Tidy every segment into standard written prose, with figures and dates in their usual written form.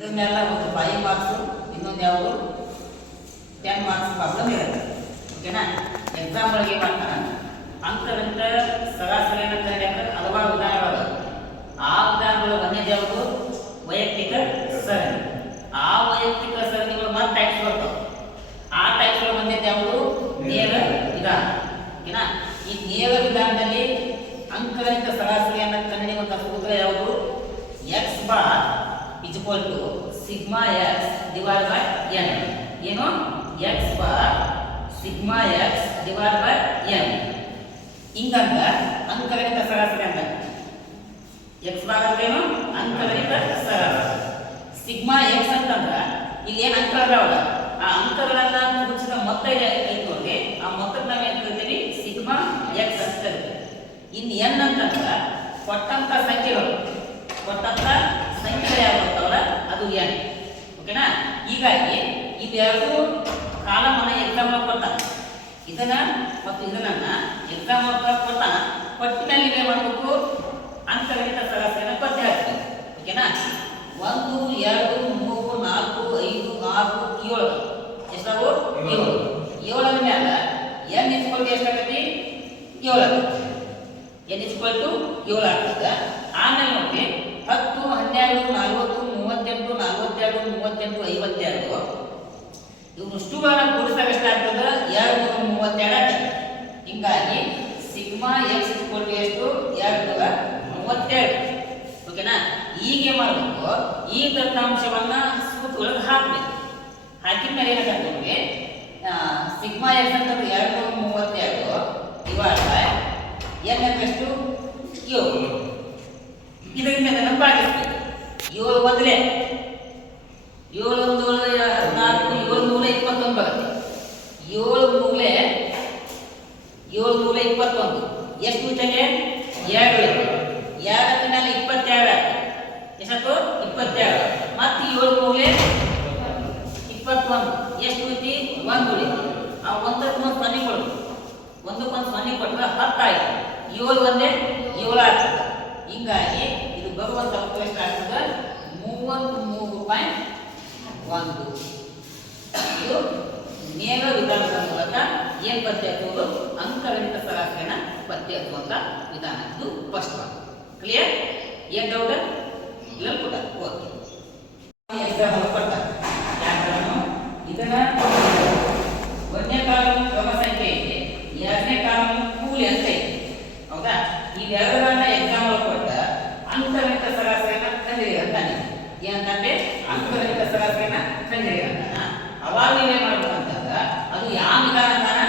ಇದನ್ನೆಲ್ಲ ಒಂದು 5 ಮಾರ್ಕ್ಸ್ ಇನ್ನೊಂದು ಯಾವುದು 10 ಮಾರ್ಕ್ಸ್ ಪ್ರಾಬ್ಲಮ್ ಇರುತ್ತೆ. ಓಕೆನಾ? ಎಕ್ಸಾಮ್ ಒಳಗೆ ಏನು ಮಾಡ್ತಾನೆ, ಅಂಕಗಣಿತ ಸರಾಸರಿಯನ್ನು ಕಂಡುಹಿಡಿಯಕ್ಕೆ ಹಲವಾರು ವಿಧಾನಗಳು. ಆ ವಿಧಾನಗಳು ಒಂದೇದು ಯಾವುದು? ವೈಯಕ್ತಿಕ ಸರಣಿ. ಆ ವೈಯಕ್ತಿಕ ಸರಣಿಗಳು ಮತ್ತೆ ಟೈಪ್ಸ್ ಬರ್ತವೆ. ಆ ಟೈಪ್ಸ್ಗಳು ಒಂದೇದು ಯಾವುದು? ನೇರ ವಿಧಾನ. ಓಕೆನಾ? ಈ ನೇರ ವಿಧಾನದಲ್ಲಿ ಅಂಕಗಣಿತ ಸರಾಸರಿಯನ್ನು ಕಂಡುಹಿಡಿಯುವಂಥ ಸೂತ್ರ ಯಾವುದು? X bar is equal to sigma x divided by n. ಏನು? x bar sigma x divided by n. ಹಿಂಗಂತ ಅಂಕಗಣಿತ ಸರಾಸರಿ ಅಂತ. x bar ಅಂದ್ರೆ ಏನು? ಅಂಕಗಣಿತ ಸರಾಸರಿ. ಸಿಗ್ಮಾ x ಅಂತಂದ್ರೆ ಇಲ್ಲಿ ಏನು ಅಂಕಗಳಲ್ಲ, ಆ ಅಂಕಗಳನ್ನ ಕೂಡಿಸಿದ ಮೊತ್ತ ಐತೆ ನೋಡಿ, ಆ ಮೊತ್ತಕ್ಕೆ ನಾವು ಏನು ಕರಿತೀವಿ? ಸಿಗ್ಮಾ x ಅಂತ ಕರಿತೀವಿ. ಇನ್ನು n ಅಂತಂದ್ರೆ ಕೊಟ್ಟಂತ ಸಂಖ್ಯೆಗಳು ಯಾವ ಬರ್ತಾವಲ್ಲ ಅದು n. ಓಕೆನಾ? ಹೀಗಾಗಿ ಇದೆರಡು ಕಾಲಮನ್ನ ಎಕ್ಸಾಮ್ ಕೊಡ್ತಾನೆ. ಇದನ್ನ ಮತ್ತು ಇದನ್ನ ಎಕ್ಸಾಮ್ ಕೊಡ್ತಾನ. ಕೊಟ್ಟಿನಲ್ಲಿ ಏನು ಮಾಡಬೇಕು? ಅಂಕಗಣಿತ ಸರಾಸರಿನ ಪತ್ತೆ ಹಾಕ್ತೀವಿ. ಓಕೆನಾ? 1 2 3 4 5 6 7 ಎಷ್ಟಾವು? 7. 7 ಮೇಲೆ n ಇಸ್ಕೊಳ್ತು ಎಷ್ಟಾಗತ್ತೆ? 7 ಆಗುತ್ತೆ. n ಇಸ್ಕೊಳ್ತು 7 ಆಗ್ತದೆ. ಆಮೇಲೆ ನೋಡಿ 10 12 40 38 42 38 52 ಇವಷ್ಟುಗಳನ್ನ ಕೂಡಿಸಿದಾಗ ಎಷ್ಟಾಗ್ತದೆ? 232 ಆಗ್ತದೆ. ಹಿಂಗಾಗಿ ಸಿಗ್ಮಾ ಎಕ್ಸ್ ಇಸ್ಕೊಳ್ತು ಎಷ್ಟು? 232. ಓಕೆನಾ? ಹೀಗೆ ಮಾಡಬೇಕು. ಈ ದತ್ತಾಂಶವನ್ನ ಸೂತ್ರದೊಳಗೆ ಹಾಕಬೇಕು. ಹಾಕಿದ ಮೇಲೆ ಏನಾಗುತ್ತೆ ನಿಮಗೆ? ಸಿಗ್ಮಾ ಎಕ್ಸ್ ಅಂತ 232 ಡಿವೈಡ್ ಬೈ n ಎಷ್ಟು? 7. ಇದರಿಂದ ನೆನಪಾಗಿರ್ಬೇಕು. 7 ಒಂದಲೇ 7 1 14 7 3 21 ಬರುತ್ತೆ. 7 3 21 ಎಷ್ಟು ಉಳಿತಾನೆ? 2 ಉಳಿತು. 2 ಮೇಲೆ 22 ಎಷ್ಟಾಯ್ತು? 22. ಮತ್ತೆ 7 3 21 ಎಷ್ಟು ಉಳಿತಿ? 1 ಉಳಿತು. ಆ ಒಂದಕ್ಕೆ ಒಂದು ಸೊನ್ನೆ ಕೊಡು, ಒಂದಕ್ಕೊಂದು ಸೊನ್ನೆ ಕೊಟ್ಟರೆ 10 ಆಯ್ತು. 7 ಒಂದೇ 7 ಆಗ್ತದೆ. ಹಿಂಗಾಗಿ ಇದು ಬರುವಂತ ಉತ್ತರ ಎಷ್ಟು ಆಗ್ತದೆ? 33.1. ಇದು ನೇರ ವಿಧಾನದ ಮೂಲಕ ಏನು ಪತ್ತೆ ಹಚ್ಚುವುದು? ಅಂಕಗಣಿತ ಸರಾಸರಿನ ಪತ್ತೆ ಹಚ್ಚುವಂತ ವಿಧಾನ. ಇದು ಫಸ್ಟ್ ಒನ್. ಕ್ಲಿಯರ್? ಏನು ಡೌಟ್? ಇಲ್ಲ ಕೂಡ ಓಕೆ. ಎಕ್ಸಾಮ್ ಕೊಟ್ಟ ಇದನ್ನ ಒಂದನೇ ಕಾಲಮ್ ಕ್ರಮ ಸಂಖ್ಯೆ ಇದೆ, ಎರಡನೇ ಕಾಲಮ್ ಕೂಲಿ ಅಂತ ಇದೆ. ಹೌದಾ? ಇವೆರಡನ್ನ ಎಕ್ಸಾಮ್ ಕೊಟ್ಟ ಅಂಕಗಣಿತ ಸರಾಸರಿನ ಕಂಡುಹಿಡಿಯ ಅಂತಾನೆ. ಏನಂತಂದ್ರೆ ಅಂಕಗಣಿತ ಸರಾಸರಿನ ಕಂಡುಹಿಡಿಯ ಅಂತಾನ. ಅವಾಗ ನೀವೇ ಮಾಡ್ಬೇಕಂತಂದ್ರೆ ಅದು ಯಾವ ವಿಧಾನ ಅಂತಾನ?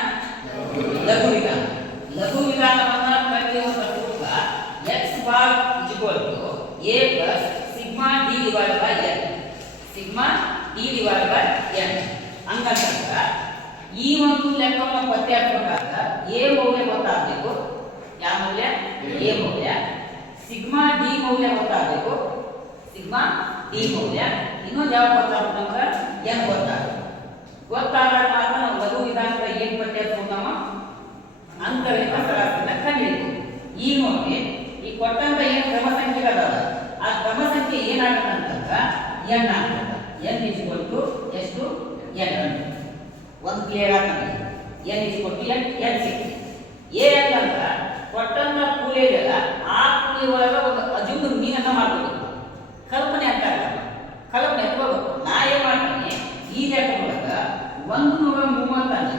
ಲಘು ವಿಧಾನ. ಲಘು ವಿಧಾನವನ್ನ ಕಂಡುಹಿಡಿಯುವ ಸೂತ್ರ x bar is equal to a plus sigma d divide by n. Sigma d divide by n. ಹಂಗಂತಂದ್ರೆ ಈ ಒಂದು ಲೆಕ್ಕವನ್ನು ಪತ್ತೆ ಹಾಕಬೇಕಾದ್ರೆ a ಮೌಲ್ಯ ಗೊತ್ತಾಗಬೇಕು. ಯಾವ ಮೌಲ್ಯ? a ಮೌಲ್ಯ. ಸಿಗ್ಮಾ ಡಿ ಮೌಲ್ಯ ಗೊತ್ತಾಗಬೇಕು. ಸಿಗ್ಮಾ ಡಿ ಮೌಲ್ಯ. ಇನ್ನೊಂದು ಯಾವ ಗೊತ್ತಾಗಬೇಕು ನಮ್ಗೆ? n ಗೊತ್ತಾಗಬೇಕು. ಗೊತ್ತಾದಾಗ ಮಾತ್ರ ನಾವು ಲಘು ವಿಧಾನದ ಏನು ಪತ್ತೆ ಹಚ್ಚಬಹುದು? ನಾವು ಅಂಕಗಣಿತ ಸರಾಸರಿನ ಕಂಡುಹಿಡಿಯಬೇಕು. ಈ ನೋಡಿ ಈ ಕೊಟ್ಟಂತ ಏನು ಕ್ರಮ ಸಂಖ್ಯೆ ಅದಾವ, ಆ ಕ್ರಮ ಸಂಖ್ಯೆ ಏನಾಗುತ್ತೆ ಅಂತಂದ್ರೆ n ಆಗ್ತದೆ. n ಇಸ್ ಈಕ್ವಲ್ ಟು ಎಷ್ಟು? n. ಒಂದು ಕ್ಲಿಯರ್ ಆಗ್ತದೆ. n is equal to n ಸಿಕ್ಕಿದೆ. a ಅಂತಂದ್ರೆ ಕೊಟ್ಟಂತ ಕೂಲಿ ಇದೆಯಲ್ಲ, ಆ ಕೂಲಿ ಒಳಗೆ ಒಂದು ಅಜುಂದು ಮೀನನ್ನ ಮಾಡಬೇಕು. ಕಲ್ಪನೆ ಅಂತ ಕಲ್ಪನೆ ಎತ್ಕೋಬೇಕು. ನಾ ಏನು ಮಾಡ್ತೀನಿ? ಈ ಲೆಕ್ಕ ಒಳಗೆ 130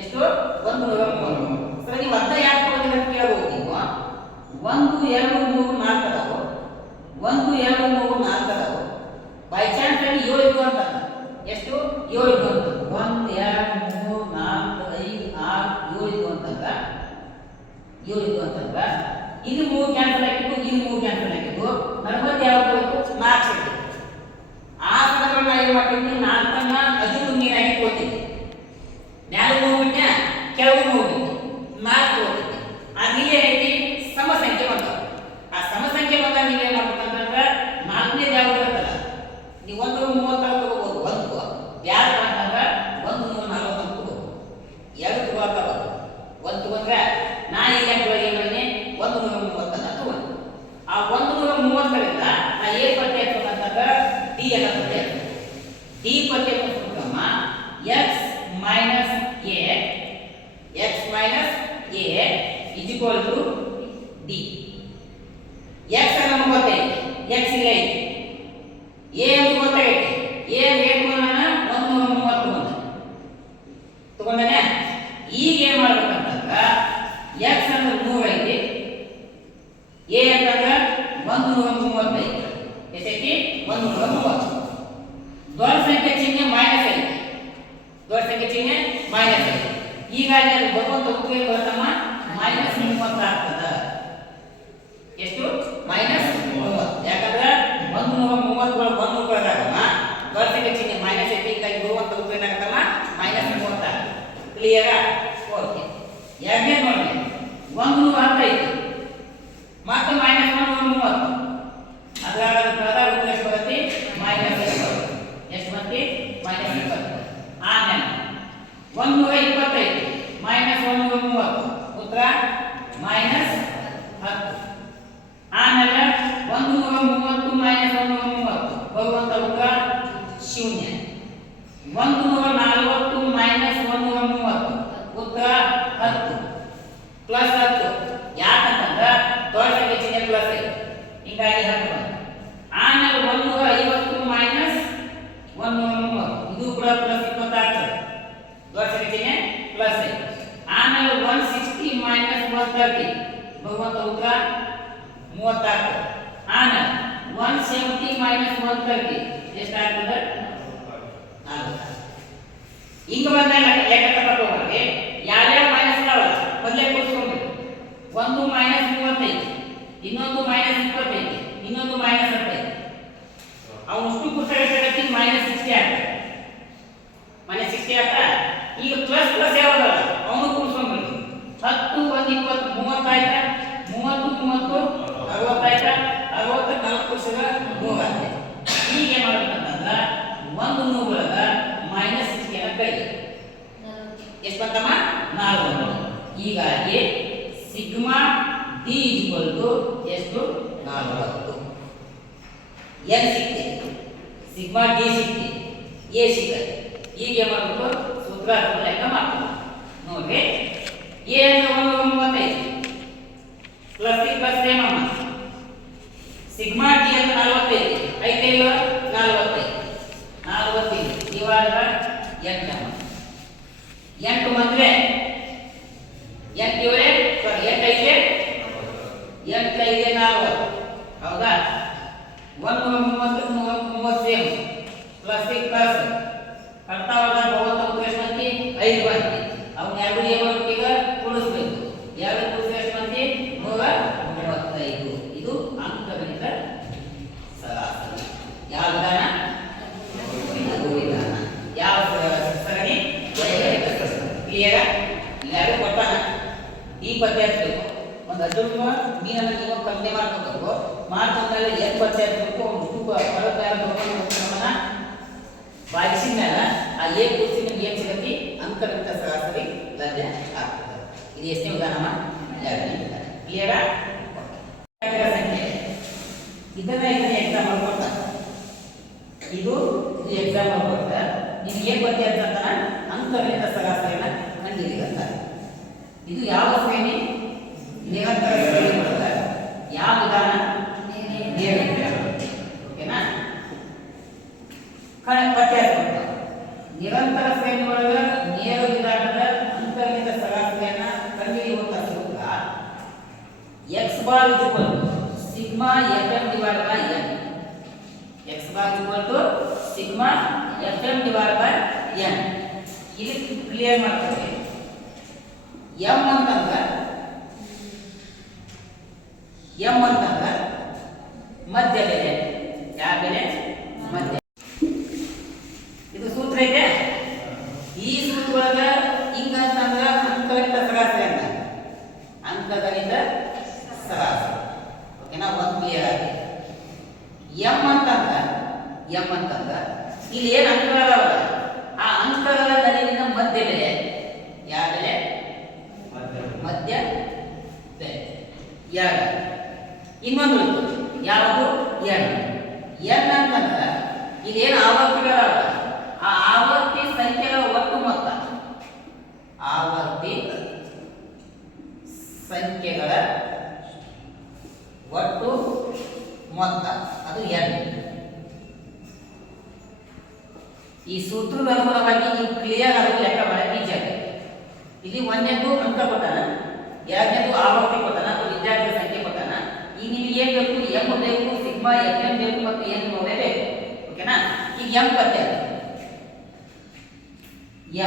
ಎಷ್ಟು? 130. ಸರಿ, ನೀವು ಅರ್ಧ ಯಾಕೆ ತಗೊಂಡಿಲ್ಲ ಅಂತ ಕೇಳಬಹುದು ನೀವು. 1 2 3 4 ಅದಾವು. 1 2 3 4 ಅದಾವು. ಬೈ ಚಾನ್ಸ್ ಅಲ್ಲಿ 7 ಇದ್ದು ಅಂತ ಎಷ್ಟು? 7 ಇದ್ದು ಅಂತ 1 2 3 4 5 6 7 ಇದ್ದು ಅಂತಂದ್ರೆ 7 ಇದ್ದು ಅಂತಂದ್ರೆ ಇದು 3 ಕ್ಯಾನ್ಸಲ್ ಆಗಿದ್ದು, ಇದು 3 ಕ್ಯಾನ್ಸಲ್ ಆಗಿದ್ದು, ನಲವತ್ತು ಯಾವ ಬೇಕು? 4 ಸಿಕ್ಕಿದೆ. ಆ ಸಂದರ್ಭದಲ್ಲಿ ನಾವು ಏನು ಮಾಡ್ತೀವಿ? 4 ಅಜುಂಡು ನೀರಾಗಿ ಹೋಗ್ತೀವಿ. ಮ್ಯಾಲೆ ಹೋಗ್ಬಿಟ್ಟೆ, ಕೆಳಗೆ ಹೋಗ್ಬಿಟ್ಟೆ, 4 ಹೋಗ್ಬಿಟ್ಟೆ. ಅದು ಏನೈತಿ? ಸಮ ಸಂಖ್ಯೆ ಬಂದವು. ಆ ಸಮ ಸಂಖ್ಯೆ ಬಂದಾಗ ನೀವೇನು ಮಾಡ್ಬೇಕಂತಂದ್ರೆ 4ನೇದು ಯಾವುದು ಇರುತ್ತಲ್ಲ, ನೀವು 130 ತಗೋಬಹುದು. ಒಂದು ಯಾರು ಅಂತಂದ್ರೆ 140 ತಗೋಬಹುದು. 2 ತಗೋಬಹುದು. 1 ತಗೊಂಡ್ರೆ ನಾ ಈ ಲೆಕ್ಕದೊಳಗೆ ಏನು ಮಾಡಿನಿ? 130 ತಗೊಂಡು ಆ 130ರಿಂದ ನಾ ಏನು ಪತ್ತೆ ಹಾಕ್ಬೇಕಂತಂದ್ರೆ ಡಿ ಗೆ ಪತ್ತೆ ಡಿ ಪತ್ತೆ ಸೂತ್ರಮ x minus a is equal to d. x ಅನ್ನು ಗೊತ್ತೈತೆ, x ಇಲ್ಲ ಐತೆ, a ಅನ್ನು ಗೊತ್ತಾಗೈತೆ, a ರೇಟ್ ಮಾಡೋಣ 130 ತಗೊಂಡನೆ. ಈಗ ಏನು ಮಾಡ್ಬೇಕಂತಂದ್ರೆ x ಅಂದ್ರೆ 100 ಐತಿ, a ಅಂತಂದ್ರೆ 130 ಐತಿ. ಎಷ್ಟೈತಿ? 130. ದೊಡ್ಡ ಸಂಖ್ಯೆ ಚಿಹ್ನೆ ಮೈನಸ್ ಐತಿ, ದೊಡ್ಡ ಸಂಖ್ಯೆ ಚಿಹ್ನೆ ಮೈನಸ್ ಐತಿ. ಹೀಗಾಗಿ ಅದು ಬರುವಂತ ಉತ್ತರ ಬರ್ತಮ್ಮ ಮೈನಸ್ 30 ಆಗ್ತದ. ಎಷ್ಟು? ಮೈನಸ್ 30. ಯಾಕಂದ್ರೆ 130 1 ರೂಪಾಯಿದಾಗಮ್ಮ ದೊಡ್ಡ ಸಂಖ್ಯೆ ಚಿಹ್ನೆ ಮೈನಸ್ ಐತಿ, ಹೀಗಾಗಿ ಬರುವಂತ ಉತ್ತರ ಏನಾಗತ್ತಮ್ಮ ಮೈನಸ್ 30. ಕ್ಲಿಯರಾ? ಓಕೆ. ಎರಡನೇ ನೋಡಿ 110 ಐತಿ ಮತ್ತು ಮೈನಸ್ 130 ಅದ್ರಾಗ ಉತ್ತರ ಎಷ್ಟು ಬರುತ್ತೆ? ಮೈನಸ್ 20. ಎಷ್ಟು ಬರುತ್ತೆ? ಮೈನಸ್ 20. ಆಮೇಲೆ 125 ಮೈನಸ್ 130 ಉತ್ತರ ಮೈನಸ್ 10. ಆಮೇಲೆ 130 ಮೈನಸ್ 130 ಬರುವಂತ ಉತ್ತರ ಶೂನ್ಯ. 140 ಮೈನಸ್ 130 ಉತ್ತರ 10 ಪ್ಲಸ್ 10. ಯಾಕಂತಂದ್ರೆ ದೊಡ್ಡ ಸಂಖ್ಯೆ ಚಿಹ್ನೆ ಪ್ಲಸ್ ಐತಿ, ಹೀಗಾಗಿ 10. ಆಮೇಲೆ 150 ಮೈನಸ್ 130 ಇದು ಕೂಡ ಪ್ಲಸ್ 20 ಆಗ್ತದೆ, ದೊಡ್ಡ ಸಂಖ್ಯೆ ಚಿಹ್ನೆ ಪ್ಲಸ್ ಐತಿ. ಆಮೇಲೆ 160 ಮೈನಸ್ 130 ಬರುವಂತ ಉತ್ತರ 30 ಆಗ್ತದೆ. ಆಮೇಲೆ 170 ಮೈನಸ್ 130 ಎಷ್ಟಾಗ್ತದೆ? 40. ಹಿಂಗ ಬಂದಾಗ ಲೆಕ್ಕ ತಗೊಂಡ್ರೆ ಯಾವ್ಯಾವ ಮೈನಸ್ ಇದಾವಲ್ಲ ಮೊದಲೇ ಕೂಡಿಸ್ಕೊಂಡ್ಬಿಟ್ಟು ಒಂದು ಮೈನಸ್ 35, ಇನ್ನೊಂದು ಮೈನಸ್ 25, ಇನ್ನೊಂದು ಮೈನಸ್ 15. ಅವಷ್ಟು ಪುಸ್ತಕ ಮೈನಸ್ 60 ಆಗ್ತದೆ, ಮೈನಸ್ 60 ಆಗ್ತಾ. ಈಗ ಪ್ಲಸ್ ಪ್ಲಸ್ ಯಾವ್ದಲ್ಲ ಅವನು ಕೂಡಿಸ್ಕೊಂಡ್ಬಿಟ್ಟು 10 1 20 30 ಆಯ್ತಾ, 30 30 60 ಆಯ್ತಾ, 60 40 ಕೂಡಿಸಿದ 100 ಆಗ್ತದೆ. ಈಗ ಏನು ಮಾಡ್ಬೇಕಂತಂದ್ರೆ ಒಂದು 100 ಒಳಗ ಮೈನಸ್ 60 ಅನ್ನ ಕಳಿಗೆ ಎಷ್ಟು ಬಂತಮ್ಮ? 40. ಹೀಗಾಗಿ ಸಿಗ್ಮಾ ಡಿ ಈಕ್ವಲ್ ಟು ಎಷ್ಟು? 40. ಎನ್ ಸಿಕ್ತೆ, ಸಿಗ್ಮಾ ಡಿ ಸಿಕ್ತೆ, ಎ ಸಿಕ್ಕತ್ತೆ. ಈಗ ಏನು ಮಾಡಬೇಕು? ಸೂತ್ರ ಲೆಕ್ಕ ಮಾಡ್ತೀವಿ ನೋಡ್ರಿ. ಎ ಅಂದ್ರೆ 135 ಪ್ಲಸ್ ಪ್ಲಸ್ ಸೇಮಮ್ಮ. ಸಿಗ್ಮಾ ಡಿ ಅಂದ್ರೆ 45 ಐತೆ ಇಲ್ಲ? 45 ಇವಾಗ 8 8 ಬಂದ್ರೆ 8 8 40 ಹೌದಾ? 130 130 ಸೇಮ್ ಪ್ಲಸ್ ಪ್ಲಸ್ ಕರ್ತಾ ಹೋದಾಗ ಬರುವಂತ ಎಷ್ಟು ಮಂದಿ? 5 ಮಂದಿ. ಅವನ್ನ ಎರಡು ಏನು ಈಗ ಕೂಡಿಸ್ಬೇಕು. ಎರಡು ಕೂಡಿಸಿದ್ರೆ ಎಷ್ಟು ಮಂದಿ? 135. ಇದು ಅಂಕಗಣಿತ ಸರಾಸರಿ. ಯಾವ ವಿಧಾನ? ವಿಧಾನ. ಯಾವ ಸರಣಿ? ಕ್ಲಿಯರ್? ಎಲ್ಲರೂ ಕೊಟ್ಟಾನ ಈ ಪದ್ಯ ಹಚ್ಚಬೇಕು. ಒಂದು ಅಡ್ಡೂರು ಮೀನನ್ನು ನೀವು ಕಲ್ಪನೆ ಮಾಡ್ಕೋಬೇಕು. ಮಾಡ್ಕೊಂಡ್ಮೇಲೆ ಏನು ಪದ್ಯ ಹಚ್ಚಬೇಕು, ಒಂದು ಉಪ್ಪು ನಮ್ಮನ್ನ ಬಾಗಿಸಿದ ಮೇಲೆ ಆ ಏ ಕೂಡಿಸಿ ನಿಮ್ಗೆ ಏನು ಸಿಗತ್ತಿ? ಅಂಕಗಣಿತ ಸರಾಸರಿ ಲಭ್ಯ ಆಗ್ತದೆ. ಇದು ಎಷ್ಟನೇ ವಿಧಾನಮ್ಮ? ಎರಡನೇ ವಿಧಾನ. ಕ್ಲಿಯರಾ? ಸಂಖ್ಯೆ ಇದನ್ನ ಎಕ್ಸಾಮ್ ಮಾಡ್ಕೊಡ್ತಾರೆ. ಇದು ಎಕ್ಸಾಮ್ ಮಾಡ್ಕೊಡ್ತಾರೆ. ನಿಮ್ಗೆ ಏನು ಪದ್ಯ ಅಂತಂದ್ರೆ ಅಂಕಗಣಿತ ಸರಾಸರಿನ ಕಂಡುಹಿಡಿಯುತ್ತಾರೆ. ಇದು ಯಾವ ಶ್ರೇಣಿ? ನಿರಂತರ ಶ್ರೇಣಿ ಮಾಡ್ತಾರೆ. ಯಾವ ವಿಧಾನ? ಓಕೆನಾ? ಪಠ್ಯ ನಿರಂತರ ಶ್ರೇಣಿ ಒಳಗೆ ನೇರ ವಿಧಾನದ ಅಂಕಗಣಿತ ಸರಾಸರಿಯನ್ನ ಕಂಡುಹಿಡಿಯುವಂತ ಸೂತ್ರ x bar equal to sigma fm divided by n. x bar equal to sigma fm divided by n. ಇಲ್ಲಿ ಕ್ಲಿಯರ್ ಮಾಡ್ತೀವಿ. m ಅಂತಂದ್ರೆ ಮಧ್ಯ ಬೆಲೆ. ಯಾವ ಬೆಲೆ? ಮಧ್ಯ. ಇದು ಸೂತ್ರ ಐತೆ. ಈ ಸೂತ್ರ ಒಳಗ ಹಿಂಗ ಅಂತಂದ್ರೆ ಅಂಕಗಣಿತ ಸರಾಸರಿ ಅಂತ, ಅಂಕಗಣಿತ ಸರಾಸರಿ. ಓಕೆನಾ? ಒಂದು ಕ್ಲಿಯರ್ ಆಗಿ ಎಂ ಅಂತಂದ್ರೆ ಇಲ್ಲಿ ಏನು ಅಂಕಗಳದಾವಲ್ಲ ಆ ಅಂಕಗಳ ನಡುವಿನ ಮಧ್ಯ ಬೆಲೆ. ಯಾವ ಬೆಲೆ? ಮಧ್ಯ ಬೆಲೆ. ಯಾರು ಇನ್ನೊಂದು ಯಾವುದು? ಎನ್. ಎನ್ ಅಂತಂದ್ರೆ ಇದೇನು ಆವರ್ತಿಗಳಲ್ಲ, ಆ ಆವರ್ತಿ ಸಂಖ್ಯೆಗಳ ಒಟ್ಟು ಮೊತ್ತ, ಆವರ್ತಿ ಸಂಖ್ಯೆಗಳ ಒಟ್ಟು ಮೊತ್ತ ಅದು n. ಈ ಸೂತ್ರದ ಅನುಗುಣವಾಗಿ ನೀವು ಕ್ಲಿಯರ್ ಆಗಿ ಲೆಕ್ಕ ಮಾಡಕ್ಕೆ ಈಜಿ ಆಗುತ್ತೆ. ಇಲ್ಲಿ ಒಂದನೇದು ಅಂಕ ಕೊಟ್ಟಾನ, ಎರಡನೇದು ಆವರ್ತಿ ಕೊಟ್ಟಾನ ಅಥವಾ ವಿದ್ಯಾರ್ಥಿಗಳ ಸಂಖ್ಯೆ ಕೊಟ್ಟಾನ. ಈಗ ನಿಮಗೆ ಏನು ಬೇಕು? ಎಂ ಬೇಕು, ಸಿಗ್ಮಾ ಎಫ್ ಬೇಕು ಮತ್ತು ಎನ್ ಮೌಲ್ಯ ಬೇಕು. ಓಕೆನಾ? ಈಗ ಎಂ ಪತ್ತೆ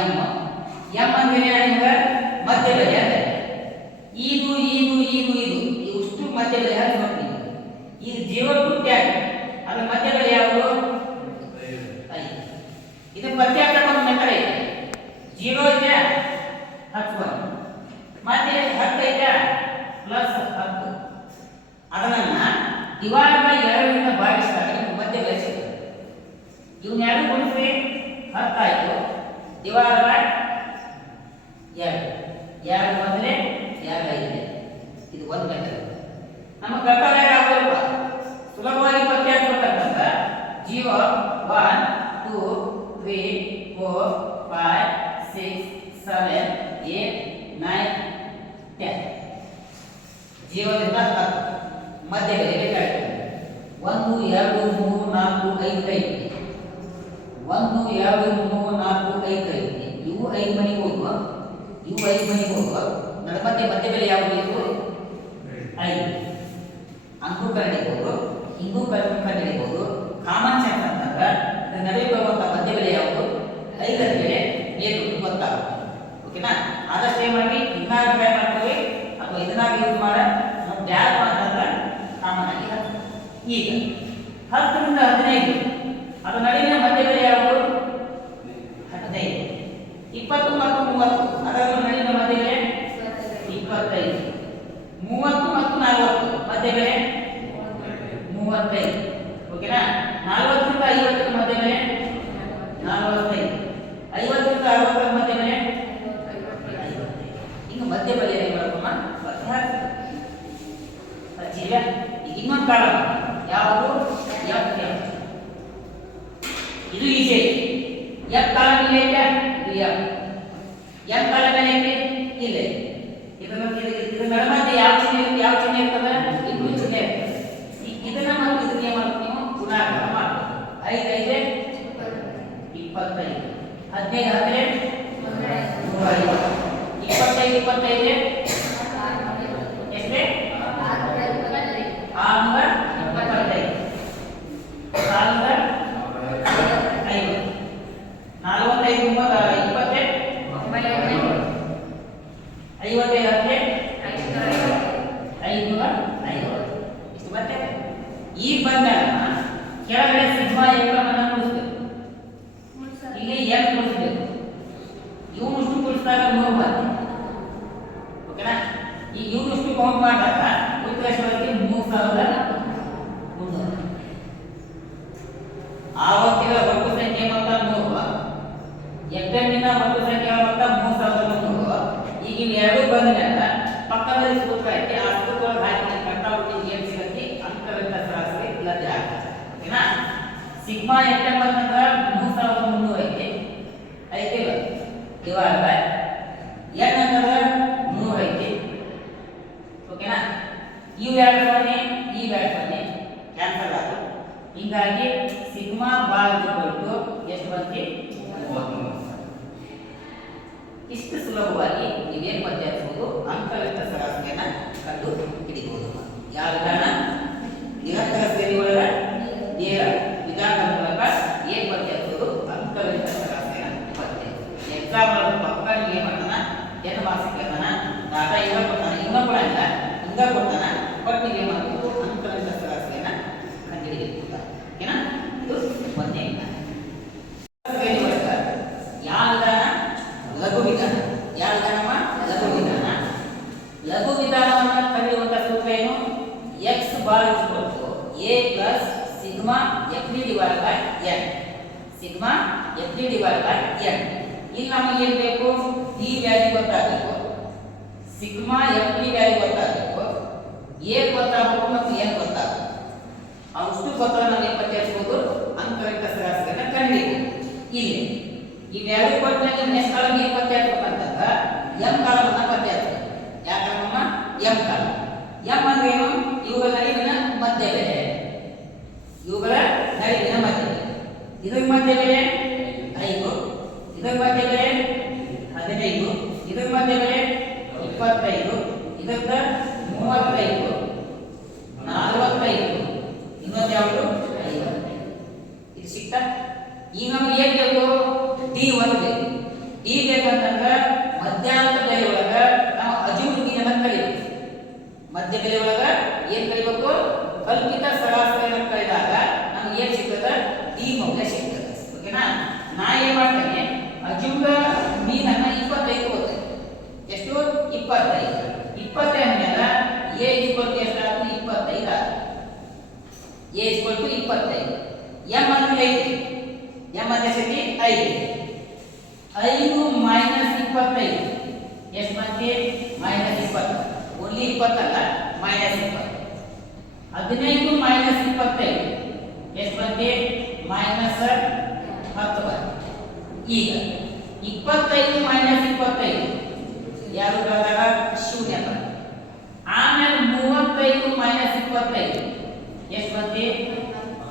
ಎಂ ಎಂ ಅಂದ್ರೆ ನಿಮ್ಗೆ ಮಧ್ಯ ಬೆಲೆ ಅಂದ್ರೆ ಇದು ಇದು ಇದು ಇದು ಇಷ್ಟು ಮಧ್ಯ ಬೆಲೆ ಅಂತ ನೋಡ್ತೀವಿ. ಈಗ 0 to 10 ಅದ್ರ ಮಧ್ಯ ಬೆಲೆ ಯಾವುದು? 5. ಇದು ಪತ್ತೆ ಹಾಕೊಂಡು ಮೆಥಡ್ ಐತೆ. 0 ಇದೆ 10 ಮತ್ತೆ 10 ಇದೆ ಪ್ಲಸ್ 10 ಅದನ್ನ ಡಿವೈಡ್ ಬೈ 2 ರಿಂದ ಭಾಗಿಸಿದಾಗ ನಿಮಗೆ ಮಧ್ಯ ಬೆಲೆ ಸಿಗುತ್ತೆ. ಇವನ್ನ ಎರಡು ಗುಣಿಸಿ 10 ಆಯ್ತು, ಡಿವೈಡ್ ಬೈ 2 ಬಂದ್ರೆ 2 ಐದೆ. ಇದು ಒಂದು ಮೆಥಡ್. ನಮ್ಮ ಕರ್ತವ್ಯ ಯಾವುದು? ಸುಲಭವಾಗಿ ಪತ್ತೆ ಹಾಕಬೇಕಂತ 0 1 2 3 4 5 6 7 8 9 10 0 ರಿಂದ 10 ಮಧ್ಯ ಬೆಲೆ ಬೇಕಾಗ್ತದೆ. 1 2 3 4 5 ಐತಿ. 1 2 3 4 5 ಐತಿ. ಇವು 5 ಮನೆಗೆ ಹೋಗುವ, ಇವು 5 ಮನೆಗೆ ಹೋಗುವ. ನಡಮಧ್ಯೆ ಮಧ್ಯ ಬೆಲೆ ಯಾವುದು? ಇದು 5. ಅಂಕು ಕಂಡಿಡ್ಬೋದು, ಹಿಂಗೂ ಕಂಡಿಡ್ಬೋದು. ಕಾಮನ್ ಸೆನ್ಸ್ ಅಂತಂದ್ರೆ ಇದರ ನಡುವೆ ಬರುವಂತ ಮಧ್ಯ ಬೆಲೆ ಯಾವುದು? 5 ಅಂತೇಳಿ ಏನು ಗೊತ್ತಾಗುತ್ತೆ. ಓಕೆನಾ? ಆದಷ್ಟು ಏನು ಮಾಡಿ ಇದನ್ನಾಗ ಟ್ರೈ ಮಾಡ್ತೀವಿ ಅಥವಾ ಇದನ್ನಾಗ ಯೂಸ್ ಮಾಡ ನಾವು ಡ್ಯಾಪ್ ಅಂತಂದ್ರೆ ಕಾಮನ್ ಆಗಿ 10. ಈಗ 10 ರಿಂದ 15 ಅದರ ನಡುವಿನ ಮಧ್ಯ ಬೆಲೆ ಯಾವುದು? 15. 20 ಮತ್ತು 30 ಅದರ ನಡುವಿನ ಮಧ್ಯ ಬೆಲೆ 25. 30 ಮತ್ತು 40 ಮಧ್ಯ ಬೆಲೆ 35. ಓಕೆನಾ? 40 ರಿಂದ 50 ಮಧ್ಯ ಬೆಲೆ 45. 50 ರಿಂದ 60 ಮಧ್ಯ ಬೆಲೆ 55. ಈಗ ಮಧ್ಯ ಬೆಲೆ ಏನು ಮಾಡಬೇಕಮ್ಮ? ಈಗ ಇನ್ನೊಂದು ಕಾಲಮ್ ಯಾವುದು? F F. ಇದು ಈಜಿ ಐತಿ. ಎಫ್ ಕಾಲಮ್ ಇಲ್ಲ ಐತೆ, ಇದು ಎಫ್. ಎಫ್ ಕಾಲಮ್ ಮೇಲೆ ಐತಿ, ಇಲ್ಲ. ಇದರ ನಡುಮಧ್ಯೆ ಯಾವ ಚಿಹ್ನೆ ಇರ್ತದೆ? ಇಂಟು ಚಿಹ್ನೆ ಇರ್ತದೆ. ಇದನ್ನ ಮತ್ತು ಇದನ್ನೇ ಮಾಡ್ಬೇಕು ನೀವು ಗುಣಾಕಾರ ಮಾಡಬೇಕು. 5 5 25. 15 15 150. 25 25 ಎಷ್ಟೇ? 625. 650. 45 20 55 550. ಇಷ್ಟು ಬರ್ತದೆ. ಈ ಬಂದಾಗ ಕೆಳಗಡೆ ಸಿಗ್ಮಾ ಎಫ್ ಅನ್ನು ಕೂಡಿಸಬೇಕು. ಇಲ್ಲಿ ಎಫ್ ಕೂಡಿಸಬೇಕು. ಇವನಷ್ಟು ಕೂಡಿಸಿದಾಗ 3 ಬರುತ್ತೆ. ಓಕೆನಾ? ಈ ಇವನಷ್ಟು ಕೌಂಟ್ ಮಾಡಿದಾಗ ಉತ್ತರ ಎಷ್ಟು ಬರುತ್ತೆ? 3300. ಆವತ್ತಿನ ಒಟ್ಟು ಸಂಖ್ಯೆ ಮೊತ್ತ 3, ಎಫ್ಎನ್ನಿನ ಒಟ್ಟು ಸಂಖ್ಯೆ ಮೊತ್ತ 3300. ಈಗ ಇವೆರಡೂ ಬಂದಾಗ ಪಕ್ಕದಲ್ಲಿ ಸೂತ್ರ ಐತೆ, ಆ ಸೂತ್ರ ಹಾಕಿ ಕರ್ತಾಬಿಟ್ಟು ಏನು ಸಿಗುತ್ತೆ? ಅಂಕಗಣಿತ ಸರಾಸರಿ ಲಭ್ಯ ಆಗ್ತದೆ. ಓಕೆನಾ? ಸಿಗ್ಮಾ ಎಫ್ ಅಂತಂದ್ರೆ 3300 ಐತಿ, ಐತಿಲ್ಲ? ಡಿವೈಡ್ ಬೈ ಎನ್ ಅಂತಂದ್ರೆ 3 ಐತಿ. ಓಕೆನಾ? ಇವು ಎರಡು ಸೊನ್ನೆ, ಈ ಎರಡು ಸೊನ್ನೆ ಕ್ಯಾನ್ಸಲ್ ಆಗುತ್ತೆ. ಹೀಗಾಗಿ ಸಿಗ್ಮಾ ಬಾರ್ ಎಷ್ಟು ಬಂತು? 33. ಇಷ್ಟು ಸುಲಭವಾಗಿ ನೀವೇನು ಪತ್ತೆ ಹಚ್ಚಬಹುದು? ಅಂಕಗಣಿತ ಸರಾಸರಿಯನ್ನು ಕಂಡು ಹಿಡಿಬಹುದು. ಯಾವ ವಿಧಾನ? ನಿರಂತರ ಶ್ರೇಣಿ ಒಳಗ ನೇರ ವಿಧಾನದ ಮೂಲಕ ಏನು ಪತ್ತೆ ಹಚ್ಚೋದು? ಅಂಕಗಣಿತ ಸರಾಸರಿಯನ್ನು ಪತ್ತೆ ಹಚ್ಚೋದು. ಎಕ್ಸಾಮ್ ಒಳಗೆ ಪಕ್ಕ ಏನು ಮಾಡ್ತಾನ? 10 ಮಾರ್ಕ್ಸ್ ಕೇಳ್ತಾನ, ಡಾಟಾ ಹಿಂಗ ಕೊಡ್ತಾನ, ಹಿಂಗ ಕೊಡಂಗಿಲ್ಲ, ಹಿಂಗ ಕೊಡ್ತಾನ, ಬಟ್ ನೀವೇನು ಮಾಡಬೇಕು? ಅಂಕಗಣಿತ ಸರಾಸರಿಯನ್ನು ಕಂಡುಹಿಡಿಯಬೇಕು. ಓಕೆನಾ? ಇದು ಒಂದೇ ವಿಧಾನ. ಶ್ರೇಣಿ ಒಳಗ ಯಾವ ವಿಧಾನ? ಲಘು ವಿಧಾನ. ಯಾವ ವಿಧಾನಮ್ಮ? ಲಘು ವಿಧಾನ. ಲಘು ವಿಧಾನವನ್ನು ಕರೆಯುವಂತ ಸೂತ್ರ ಏನು? x bar a plus sigma F D divide by n. Sigma F D divide by n. ಇಲ್ಲಿ ನಮಗೆ ಏನು ಬೇಕು? ಡಿ ವ್ಯಾಲ್ಯೂ ಗೊತ್ತಾಗಬೇಕು, ಸಿಗ್ಮಾ ಎಫ್ ಡಿ ವ್ಯಾಲ್ಯೂ ಗೊತ್ತಾಗಬೇಕು, a ಗೊತ್ತಾಗಬೇಕು ಮತ್ತು n ಗೊತ್ತಾಗಬೇಕು. ಅಷ್ಟು ಗೊತ್ತರ ನಾವು ಏನು ಪತ್ತೆ ಹಚ್ಚಬಹುದು ಅಂಕಗಣಿತ ಸರಾಸರಿಯನ್ನು ಕಂಡುಹಿಡಿಯಬಹುದು. ಇಲ್ಲಿ ಇವೆರಡು ಕೊಟ್ಟರೆ ನೆಕ್ಸ್ಟ್ ಕಾಲಮ್ ಏನು ಪತ್ತೆ ಹಚ್ಚಬೇಕಂತಂದ್ರೆ ಎಂ ಕಾಲಮ್ ಅನ್ನ ಪತ್ತೆ ಹಚ್ಚಬೇಕು. ಯಾಕಂದ್ರೆ ಎಂ ಕಾಲಮ್ ಎಂ ಅಂದ್ರೆ ಏನು? ಇವುಗಳ ನಡುವಿನ ಮಧ್ಯ ಬೆಲೆ, ಇವುಗಳ ನಡುವಿನ ಮಧ್ಯ ಬೆಲೆ. ಇದರ ಮಧ್ಯ ಬೆಲೆ 5, ಇದರ ಮಧ್ಯ ಬೆಲೆ 15, ಇದರ ಮಧ್ಯ ಬೆಲೆ 25, ಇದರದ 35, 45, ಇನ್ನೊಂದು ಯಾವುದು 50. ಇದು ಸಿಕ್ತಾ? ಈಗ ನಮಗೆ ಏನು ಬೇಕು? D1 ಬೇಕು. ಡಿ ಬೇಕಂತಂದ್ರೆ ಮಧ್ಯಾಂಕ ಬೆಲೆ ಒಳಗ ನಾವು ಅಜುಗುಣಿಯನ್ನು ಕಲಿಬೇಕು. ಮಧ್ಯ ಬೆಲೆ ಒಳಗ ಏನು ಕಲಿಬೇಕು? ಕಲ್ಪಿತ ಸರಾಸರಿಯನ್ನು ಕಳೆದಾಗ ನಮ್ಗೆ ಏನು ಸಿಗ್ತದೆ? ಡಿ ಮೌಲ್ಯ ಸಿಗ್ತದೆ. ಓಕೆನಾ? ನಾ ಏನು ಮಾಡ್ತೇನೆ? ಅಜುಗ ಮೀನನ್ನ 25 ಹೋಗ್ತೇನೆ. ಎಷ್ಟು? 25. 25 ಮೇಲೆ ಎ ಎಷ್ಟಾಗುತ್ತೆ? 25 ಆಗುತ್ತೆ. ಎ 25. ಎಂ ಅಂದ್ರೆ 5. ಎಂ ಅಂದ್ರೆ ಎಷ್ಟು? 5. 5 ಮೈನಸ್ 25 ಎಷ್ಟು ಬಂತೆ? ಮೈನಸ್ 20. ಓನ್ಲಿ 20 ಅಲ್ಲ, ಮೈನಸ್ 20. 15 ಮೈನಸ್ 25 ಎಷ್ಟು ಬಂತೆ? ಮೈನಸ್ 10 ಬಂತೆ. ಈಗ 25 ಮೈನಸ್ 25 ಯಾರು ಬರೆದಾಗ ಶೂನ್ಯ ಬಂತು. ಆಮೇಲೆ 35 ಮೈನಸ್ 25 ಎಷ್ಟು ಬಂತೆ?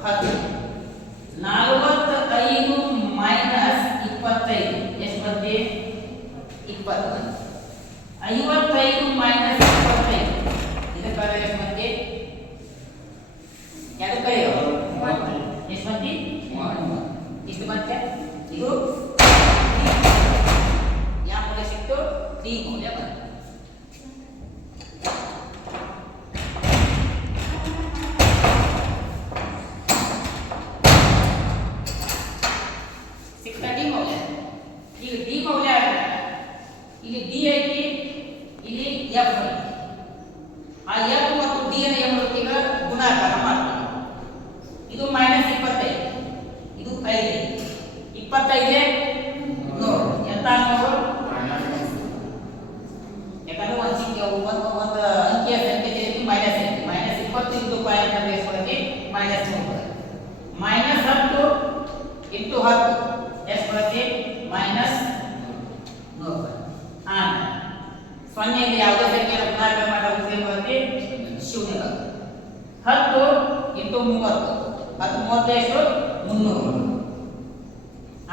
10. 45 ಮೈನಸ್ 25 ಎಷ್ಟು ಬಂತೆ? 20. 55 ಮೈನಸ್ 25 ಇದಕ್ಕೆ ಎಷ್ಟು ಬಂತೆ? ಎರಡು ಕಳೆಯೋ ಎಷ್ಟು ಬಂತೆ? 30. ಇಷ್ಟು ಬಂತೆ. ಇದು ಯಾವ ಮೌಲ್ಯ ಸಿಕ್ತು? ಡಿ ಮೌಲ್ಯ ಬಂತು. ಸಿಕ್ತಾ ಡಿ ಮೌಲ್ಯ? ಈಗ ಡಿ ಮೌಲ್ಯ ಇಲ್ಲಿ ಡಿ ಐತಿ, ಇಲ್ಲಿ ಎಫ್ ಐತಿ. ಆ ಎಫ್ ಮತ್ತು ಡಿ ಅನ್ನು ಏನು ಮಾಡುತ್ತೀವಿ? ಈಗ ಗುಣಾಕಾರ ಮಾಡ್ತೀವಿ. ಇದು ಮೈನಸ್ 25, ಇದು 5. 25 100 ಎಂತ ಅನ್ನೋದು? ಯಾಕಂದ್ರೆ ಒಂದು ಅಂಕಿಯ ಸಂಖ್ಯೆ ಸೇರಿ ಮೈನಸ್ ಐತಿ. ಮೈನಸ್ 20 ಇಂಟು 5 ಅಂದ್ರೆ ಎಷ್ಟು ಬರುತ್ತೆ? ಮೈನಸ್ 3. ಮೈನಸ್ 10 ಇಂಟು 10 ಎಷ್ಟು ಬರುತ್ತೆ? ಮೈನಸ್ 100. ಆಮೇಲೆ ಸೊನ್ನೆಯಿಂದ ಯಾವುದೇ ಸಂಖ್ಯೆಯನ್ನು ಗುಣಾಕಾರ ಮಾಡುವಾಗ ಏನು ಬರುತ್ತೆ? ಶೂನ್ಯ ಬರುತ್ತೆ. 10 ಇಂಟು 30 10 30 ಎಷ್ಟು? 300.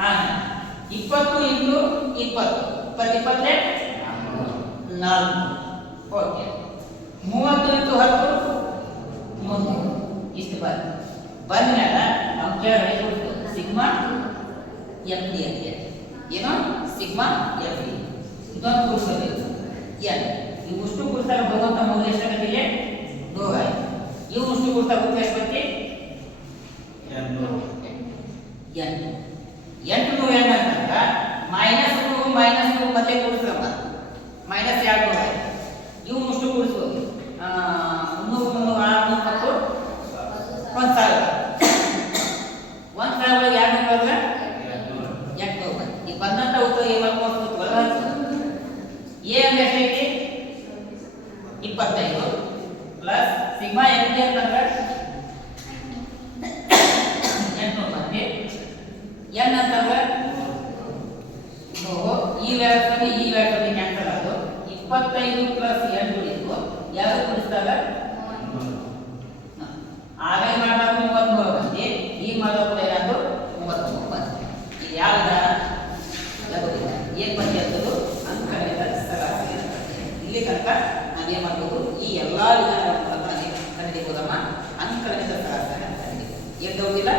ಆಮೇಲೆ 20 ಇಂಟು 20 20 20 4. ಓಕೆ. 30 ಇಂಟು 10 300. ಇಷ್ಟು ಬಂತು. ಬಂದ್ಮೇಲೆ ನಾವು ಕೇಳಿದ್ರೆ ಸಿಗ್ಮಾ ಎಫ್ ಡಿ ಅಂತ ಏನು? ಸಿಗ್ಮಾ ಎಫ್ ಡಿ ಇದೊಂದು ಕೂಡಿಸಬೇಕು. ಎನ್ ಇವುಷ್ಟು ಕೂಡಿಸಿದಾಗ ಬರುವಂಥ ಮೌಲ್ಯ ಎಷ್ಟಾಗುತ್ತೆ? ಇಲ್ಲಿ 100 ಆಯ್ತು. ಇವುಷ್ಟು ಕೂಡಿಸಿದಾಗ ಬರುತ್ತೆ ಎಷ್ಟು ಬರುತ್ತೆ? 800 ಏನಂತಂದ್ರೆ ಮೈನಸ್ 100 ಮೈನಸ್ 100 ಮತ್ತೆ ಕೂಡಿಸ್ರಮ್ಮ ಮೈನಸ್ 200 ಆಯ್ತು. ಇವು ಮುಷ್ಟು ಕೂಡಿಸ್ಬೋದು. 300 300 600 1000. 1000 200 ಬಂದ್ರೆ 800 ಬಂತು. ಈಗ ಬಂದಂತ ಉತ್ತರ ಏನು ಮಾಡ್ಕೊಂಡು ಎ ಅಂದ್ರೆ ಎಷ್ಟೈತಿ? 25 ಪ್ಲಸ್ ಸಿಗ್ಮಾ ಎಫ್ ಡಿ ಅಂತಂದ್ರೆ 800 ಬಂತು. ಎನ್ ಅಂತಂದ್ರೆ ಈ ವ್ಯಾಲ್ಯೂ ಈ ವ್ಯಾಲ್ಯೂ ಕ್ಯಾನ್ಸಲ್ ಆಗೋದು. 25 ಪ್ಲಸ್ 8 ಉಳಿತು. ಯಾರು ಕೂಡಿಸಿದಾಗ ಆಗಲೇ ಮಾಡಿದಾಗ 33 ಬಂತು. ಈಗ ಮಾಡೋದು ಕೂಡ ಏನಾದ್ರು 33 ಬಂತು. ಇದು ಯಾವ್ದ ಏನು ಬಂತು ಅಂತದ್ದು ಅಂಕಗಣಿತ ಸರಾಸರಿ. ಇಲ್ಲಿ ತನಕ ನಾವೇನು ಮಾಡ್ಬೋದು? ಈ ಎಲ್ಲ ವಿಧಾನಗಳ ಮೂಲಕ ಕಂಡುಹಿಡಿಯಬಹುದಮ್ಮ ಅಂಕಗಣಿತ ಸರಾಸರಿ ಕಂಡುಹಿಡಿಯಬಹುದು. ಏನು ಡೌಟ್ ಇಲ್ಲ?